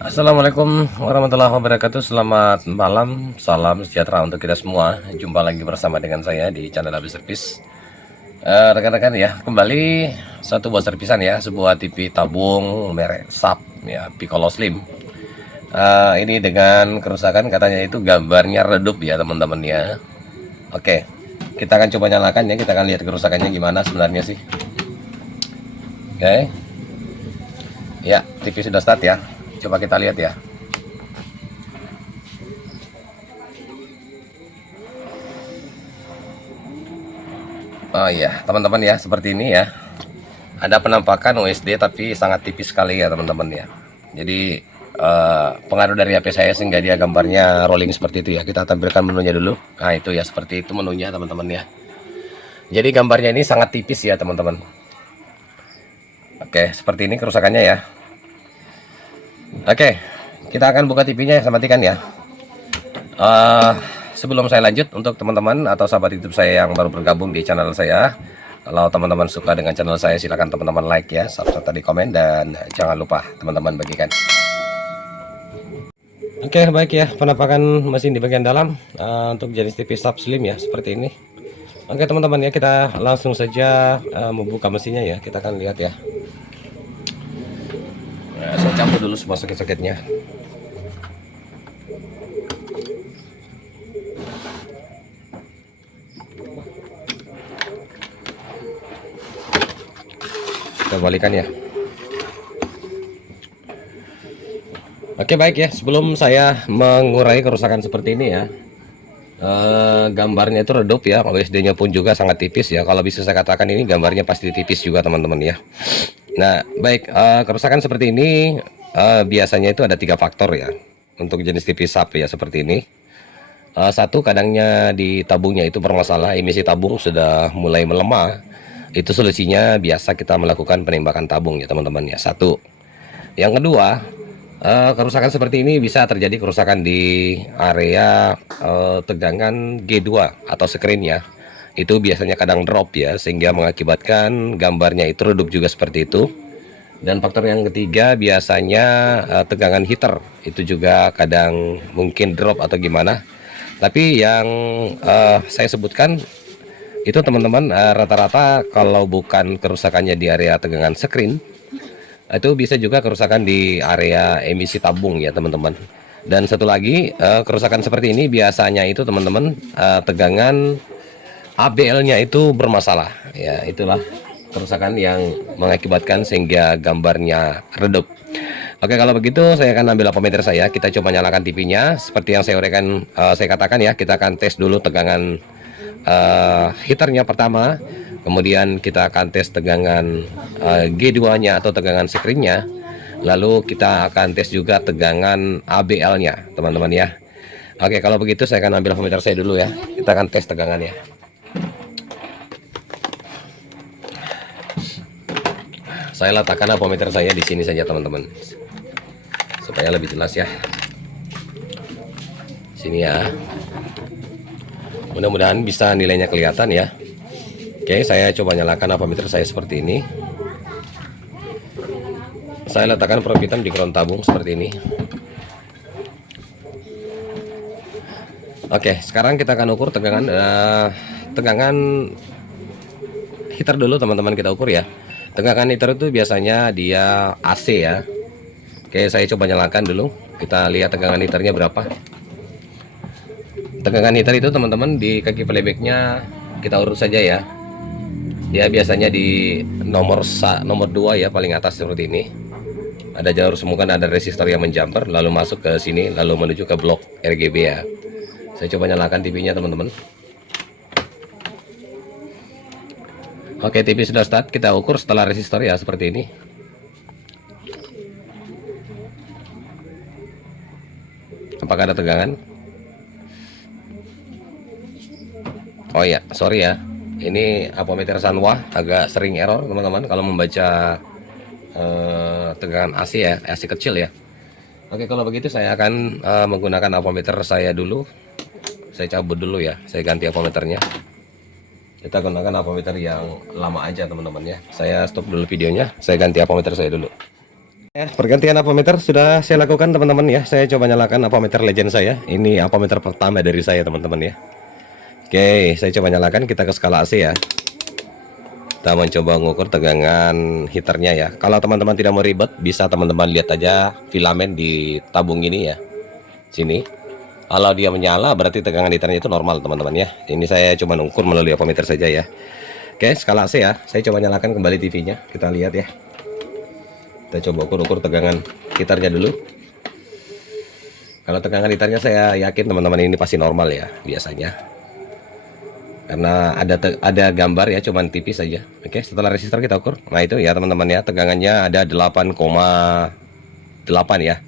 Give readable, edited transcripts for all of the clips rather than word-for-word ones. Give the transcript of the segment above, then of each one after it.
Assalamualaikum warahmatullahi wabarakatuh. Selamat malam, salam sejahtera untuk kita semua. Jumpa lagi bersama dengan saya di channel Habis Servis. Rekan-rekan ya, kembali satu buah servisan ya, sebuah TV tabung merek SAP ya, Piccolo Slim. Ini dengan kerusakan katanya itu gambarnya redup ya teman-teman ya. Oke, kita akan coba nyalakan ya, kita akan lihat kerusakannya gimana sebenarnya sih. Oke, ya TV sudah start ya. Coba kita lihat ya. Oh iya, teman-teman ya, seperti ini ya. Ada penampakan USD tapi sangat tipis sekali ya teman-teman ya. Jadi pengaruh dari HP saya sehingga dia gambarnya rolling seperti itu ya. Kita tampilkan menunya dulu. Nah itu ya, seperti itu menunya teman-teman ya. Jadi gambarnya ini sangat tipis ya teman-teman. Oke, seperti ini kerusakannya ya. Oke, kita akan buka TV-nya, saya matikan ya. Sebelum saya lanjut, untuk teman-teman atau sahabat YouTube saya yang baru bergabung di channel saya, kalau teman-teman suka dengan channel saya, silahkan teman-teman like ya, subscribe tadi, komen, dan jangan lupa teman-teman bagikan. Oke, baik ya, penampakan mesin di bagian dalam untuk jenis TV SAP Slim ya, seperti ini. Oke teman-teman ya, kita langsung saja membuka mesinnya ya, kita akan lihat ya. Nah, saya cabut dulu semua soket-soketnya. Kita balikan ya. Oke baik ya, sebelum saya mengurai kerusakan seperti ini ya, gambarnya itu redup ya, OSD-nya pun juga sangat tipis ya. Kalau bisa saya katakan ini gambarnya pasti tipis juga teman-teman ya. Nah baik, kerusakan seperti ini biasanya itu ada 3 faktor ya untuk jenis TV SAP ya seperti ini. Satu, kadangnya di tabungnya itu bermasalah, emisi tabung sudah mulai melemah. Itu solusinya biasa kita melakukan penembakan tabung ya teman-teman ya. Satu. Yang kedua, kerusakan seperti ini bisa terjadi kerusakan di area tegangan G2 atau screen-nya. Itu biasanya kadang drop ya, sehingga mengakibatkan gambarnya itu redup juga seperti itu. Dan faktor yang ketiga biasanya tegangan heater itu juga kadang mungkin drop atau gimana. Tapi yang saya sebutkan itu teman-teman, rata-rata kalau bukan kerusakannya di area tegangan screen, itu bisa juga kerusakan di area emisi tabung ya teman-teman. Dan satu lagi, kerusakan seperti ini biasanya itu teman-teman, tegangan ABL-nya itu bermasalah ya. Itulah kerusakan yang mengakibatkan sehingga gambarnya redup. Oke, kalau begitu saya akan ambil ampermeter saya, kita coba nyalakan TV-nya seperti yang saya uraikan, saya katakan ya. Kita akan tes dulu tegangan heaternya pertama, kemudian kita akan tes tegangan G2-nya atau tegangan screen-nya, lalu kita akan tes juga tegangan ABL-nya teman-teman ya. Oke, kalau begitu saya akan ambil ampermeter saya dulu ya, kita akan tes tegangannya. Saya letakkan ampermeter saya di sini saja teman-teman, supaya lebih jelas ya. Sini ya. Mudah-mudahan bisa nilainya kelihatan ya. Oke, saya coba nyalakan ampermeter saya seperti ini. Saya letakkan probe hitam di ground tabung seperti ini. Oke, sekarang kita akan ukur tegangan heater dulu teman-teman, kita ukur ya. Tegangan heater itu biasanya dia AC ya. Oke, saya coba nyalakan dulu, kita lihat tegangan heaternya berapa. Tegangan heater itu teman-teman di kaki playbacknya kita urut saja ya. Dia biasanya di nomor 2 ya, paling atas seperti ini. Ada jalur semukan, ada resistor yang menjumper lalu masuk ke sini, lalu menuju ke blok RGB ya. Saya coba nyalakan TV-nya teman-teman. Oke, TV sudah start, kita ukur setelah resistor ya seperti ini. Apakah ada tegangan? Oh ya, sorry ya, ini ampermeter Sanwa agak sering error teman-teman kalau membaca tegangan AC ya, AC kecil ya. Oke, kalau begitu saya akan menggunakan ampermeter saya dulu. Saya cabut dulu ya, saya ganti ampermeternya. Kita gunakan ampermeter yang lama aja teman-teman ya. Saya stop dulu videonya, saya ganti ampermeter saya dulu. Ya, pergantian apometer sudah saya lakukan teman-teman ya. Saya coba nyalakan apometer legend saya. Ini apometer pertama dari saya teman-teman ya. Oke, saya coba nyalakan, kita ke skala AC ya. Kita mencoba mengukur tegangan heaternya ya. Kalau teman-teman tidak mau ribet, bisa teman-teman lihat aja filamen di tabung ini ya. Sini. Kalau dia menyala berarti tegangan heaternya itu normal teman-teman ya. Ini saya coba ukur melalui apometer saja ya. Oke, skala AC ya. Saya coba nyalakan kembali TV-nya. Kita lihat ya. Kita coba ukur tegangan heaternya dulu. Kalau tegangan heaternya saya yakin teman-teman ini pasti normal ya biasanya. Karena ada gambar ya, cuman tipis saja. Oke, setelah resistor kita ukur. Nah itu ya teman-teman ya, tegangannya ada 8,8 ya.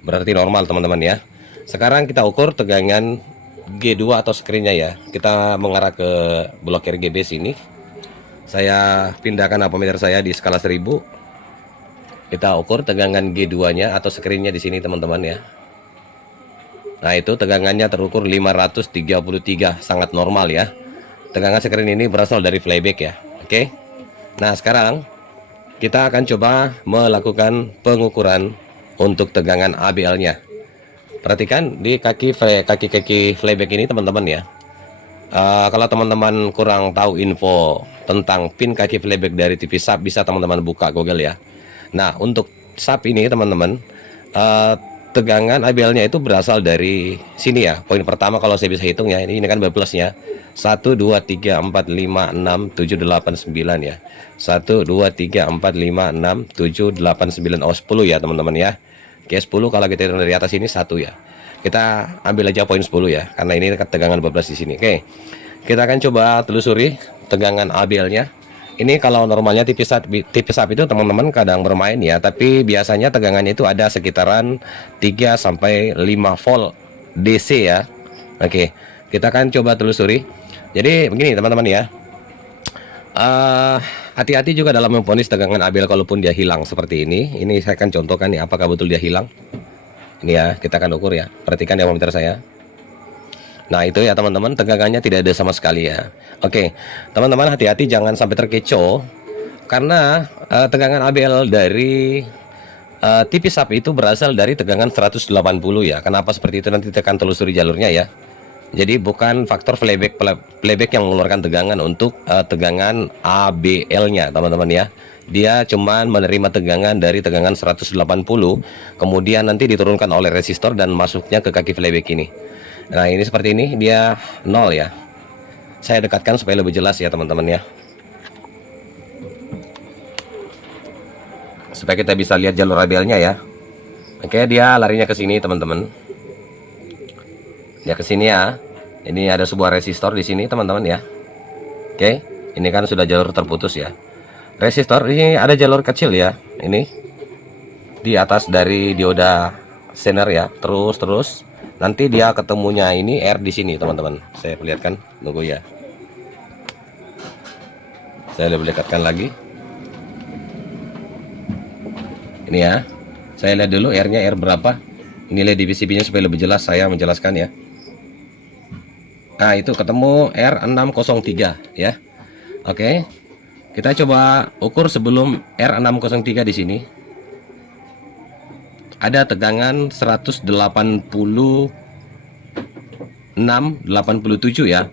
Berarti normal teman-teman ya. Sekarang kita ukur tegangan G2 atau screennya ya. Kita mengarah ke blok RGB sini. Saya pindahkan apometer saya di skala 1000. Kita ukur tegangan G2-nya atau screennya di sini teman-teman ya. Nah itu tegangannya terukur 533, sangat normal ya. Tegangan screen ini berasal dari playback ya. Oke. Nah sekarang kita akan coba melakukan pengukuran untuk tegangan ABL-nya. Perhatikan di kaki playback ini teman-teman ya. Kalau teman-teman kurang tahu info tentang pin kaki playback dari TV sub, bisa teman-teman buka Google ya. Nah untuk sub ini teman-teman, tegangan ABL-nya itu berasal dari sini ya. Poin pertama kalau saya bisa hitung ya, ini kan plusnya 1, 2, 3, 4, 5, 6, 7, 8, 9 ya. 1, 2, 3, 4, 5, 6, 7, 8, 9. Oh 10 ya teman-teman ya. Oke 10 kalau kita hitung dari atas ini 1 ya. Kita ambil aja poin 10 ya, karena ini tegangan 12 di sini. Oke, kita akan coba telusuri tegangan ABL-nya. Ini kalau normalnya tipis up itu teman-teman kadang bermain ya, tapi biasanya tegangannya itu ada sekitaran 3 sampai 5 volt DC ya. Oke, kita akan coba telusuri. Jadi begini teman-teman ya, hati-hati juga dalam memvonis tegangan ABL kalaupun dia hilang seperti ini. Ini saya akan contohkan nih, apakah betul dia hilang. Ini ya, kita akan ukur ya. Perhatikan di apometer saya. Nah itu ya teman-teman, tegangannya tidak ada sama sekali ya. Oke, teman-teman hati-hati jangan sampai terkecoh, karena tegangan ABL dari TV sub itu berasal dari tegangan 180 ya. Kenapa seperti itu nanti tekan telusuri jalurnya ya. Jadi bukan faktor playback yang mengeluarkan tegangan untuk tegangan ABL-nya teman-teman ya. Dia cuman menerima tegangan dari tegangan 180, kemudian nanti diturunkan oleh resistor dan masuknya ke kaki playback ini. Nah ini seperti ini, dia 0 ya. Saya dekatkan supaya lebih jelas ya teman-teman ya, supaya kita bisa lihat jalur ABL-nya ya. Oke, dia larinya ke sini teman-teman. Dia ke sini ya. Ini ada sebuah resistor di sini teman-teman ya. Oke, ini kan sudah jalur terputus ya. Resistor ini ada jalur kecil ya. Ini di atas dari dioda zener ya. Terus nanti dia ketemunya ini R di sini teman-teman. Saya perlihatkan, tunggu ya. Saya lebih dekatkan lagi. Ini ya. Saya lihat dulu R-nya R berapa. Nilai di PCB-nya supaya lebih jelas saya menjelaskan ya. Nah itu ketemu R603 ya. Oke, kita coba ukur sebelum R603 di sini. Ada tegangan 186, 87 ya.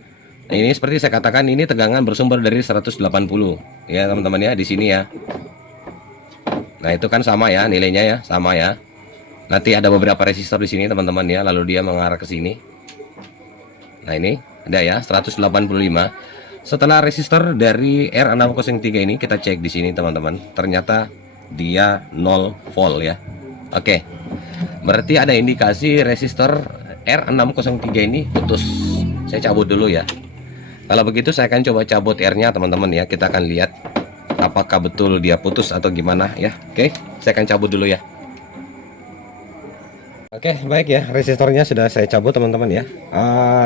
Nah, ini seperti saya katakan, ini tegangan bersumber dari 180 ya teman-teman ya, di sini ya. Nah itu kan sama ya nilainya ya, sama ya. Nanti ada beberapa resistor di sini teman-teman ya, lalu dia mengarah ke sini. Nah ini ada ya 185. Setelah resistor dari R603 ini kita cek di sini teman-teman, ternyata dia 0 volt ya. Oke, berarti ada indikasi resistor R603 ini putus. Saya cabut dulu ya. Kalau begitu saya akan coba cabut R-nya teman-teman ya. Kita akan lihat apakah betul dia putus atau gimana ya. Oke, saya akan cabut dulu ya. Oke, baik ya, resistornya sudah saya cabut teman-teman ya.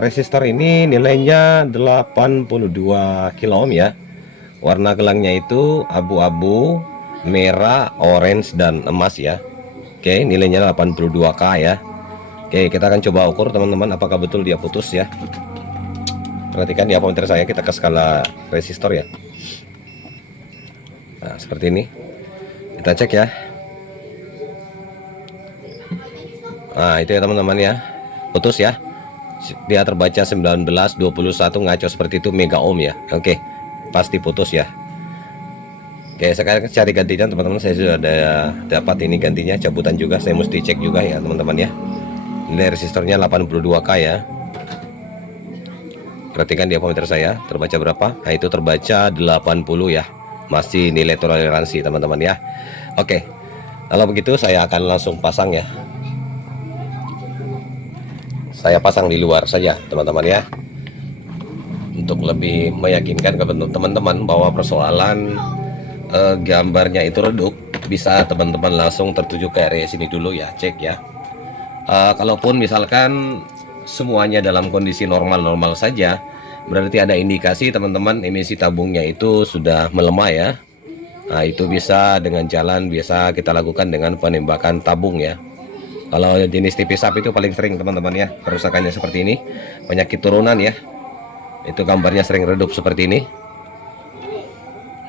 Resistor ini nilainya 82 kilo ohm ya. Warna gelangnya itu abu-abu, merah, orange, dan emas ya. Oke, nilainya 82K ya. Oke, kita akan coba ukur teman-teman apakah betul dia putus ya. Perhatikan di apometer saya, kita ke skala resistor ya. Nah, seperti ini. Kita cek ya. Nah itu ya teman-teman ya, putus ya, dia terbaca 1921 ngaco seperti itu, mega ohm ya. Oke, pasti putus ya. Oke, sekarang cari gantinya teman-teman. Saya sudah ada dapat ini gantinya, cabutan juga. Saya mesti cek juga ya teman-teman ya. Nilai resistornya 82K ya. Perhatikan di ampermeter saya terbaca berapa. Nah itu terbaca 80 ya. Masih nilai toleransi teman-teman ya. Oke, kalau begitu saya akan langsung pasang ya. Saya pasang di luar saja teman-teman ya, untuk lebih meyakinkan ke teman-teman bahwa persoalan gambarnya itu redup, bisa teman-teman langsung tertuju ke area sini dulu ya, cek ya. Kalaupun misalkan semuanya dalam kondisi normal-normal saja, berarti ada indikasi teman-teman emisi tabungnya itu sudah melemah ya. Nah itu bisa dengan jalan biasa kita lakukan dengan penembakan tabung ya. Kalau jenis tipis up itu paling sering teman-teman ya, kerusakannya seperti ini, penyakit turunan ya, itu gambarnya sering redup seperti ini.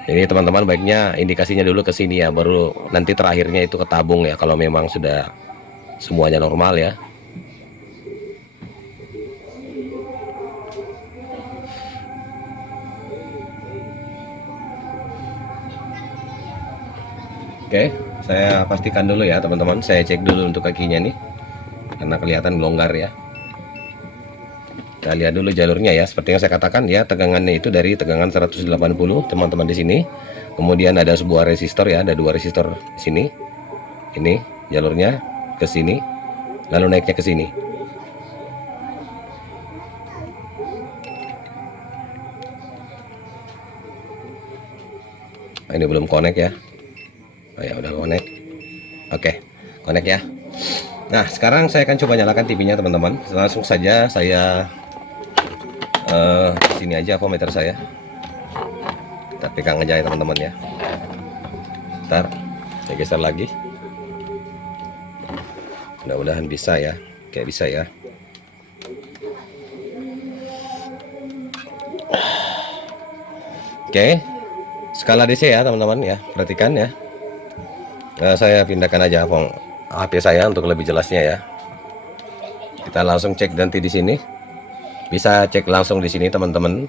Ini teman-teman baiknya indikasinya dulu ke sini ya, baru nanti terakhirnya itu ke tabung ya, kalau memang sudah semuanya normal ya. Oke, saya pastikan dulu ya teman-teman, saya cek dulu untuk kakinya nih, karena kelihatan longgar ya. Kita lihat dulu jalurnya ya, seperti yang saya katakan ya, tegangannya itu dari tegangan 180 teman-teman di sini. Kemudian ada sebuah resistor ya, ada dua resistor di sini. Ini jalurnya ke sini, lalu naiknya ke sini. Nah, ini belum connect ya. Oh ya udah connect. Oke, connect ya. Nah sekarang saya akan coba nyalakan TV-nya teman-teman. Langsung saja saya sini aja ampermeter saya. Kita pegang aja ya teman-teman ya. Ntar saya geser lagi. Mudah-mudahan bisa ya, kayak bisa ya. Oke, skala DC ya teman-teman ya, perhatikan ya. Saya pindahkan aja HP saya untuk lebih jelasnya ya. Kita langsung cek nanti di sini. Bisa cek langsung di sini teman-teman.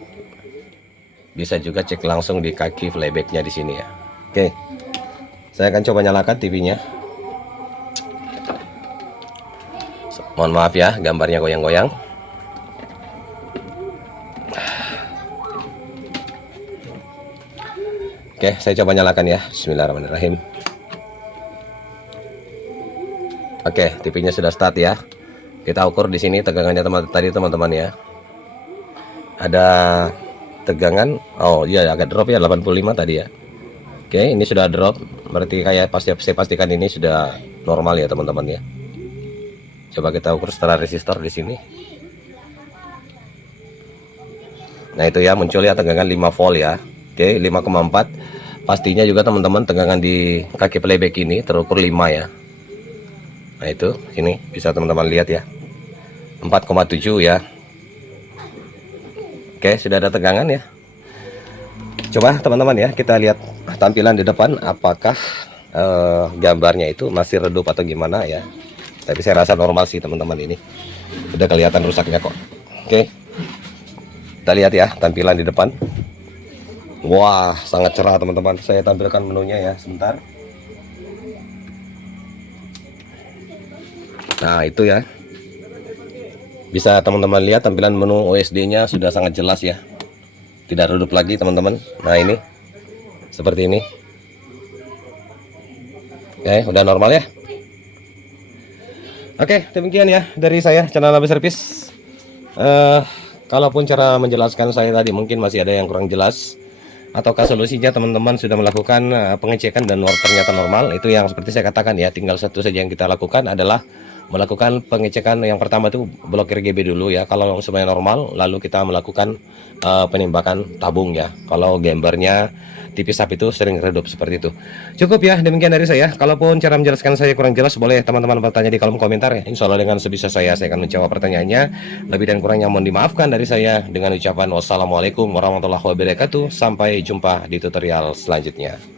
Bisa juga cek langsung di kaki playbacknya di sini ya. Oke, saya akan coba nyalakan TV-nya. Mohon maaf ya, gambarnya goyang-goyang. Oke, saya coba nyalakan ya. Bismillahirrahmanirrahim. Oke, TV-nya sudah start ya. Kita ukur di sini tegangannya tadi teman-teman ya. Ada tegangan, oh iya agak drop ya, 85 tadi ya. Oke, ini sudah drop, berarti kayak saya pastikan ini sudah normal ya teman-teman ya. Coba kita ukur setelah resistor di sini. Nah itu ya, muncul ya tegangan 5 volt ya. Oke, 5,4. Pastinya juga teman-teman tegangan di kaki playback ini terukur 5 ya. Nah itu, ini bisa teman-teman lihat ya, 4,7 ya. Oke, sudah ada tegangan ya. Coba teman-teman ya, kita lihat tampilan di depan, apakah gambarnya itu masih redup atau gimana ya. Tapi saya rasa normal sih teman-teman, ini udah kelihatan rusaknya kok. Oke, kita lihat ya tampilan di depan. Wah, sangat cerah teman-teman. Saya tampilkan menunya ya, sebentar. Nah itu ya, bisa teman-teman lihat tampilan menu OSD nya sudah sangat jelas ya, tidak redup lagi teman-teman. Nah ini seperti ini. Oke, udah normal ya. Oke, demikian ya dari saya, channel Nabi Service. Kalaupun cara menjelaskan saya tadi mungkin masih ada yang kurang jelas, ataukah solusinya teman-teman sudah melakukan pengecekan dan ternyata normal, itu yang seperti saya katakan ya, tinggal satu saja yang kita lakukan adalah melakukan pengecekan. Yang pertama itu blokir GB dulu ya. Kalau semuanya normal, lalu kita melakukan penembakan tabung ya. Kalau gambarnya tipis up itu sering redup seperti itu. Cukup ya, demikian dari saya. Kalaupun cara menjelaskan saya kurang jelas, boleh teman-teman bertanya di kolom komentar ya. Insya Allah dengan sebisa saya akan menjawab pertanyaannya. Lebih dan kurangnya mohon dimaafkan dari saya, dengan ucapan wassalamualaikum warahmatullahi wabarakatuh. Sampai jumpa di tutorial selanjutnya.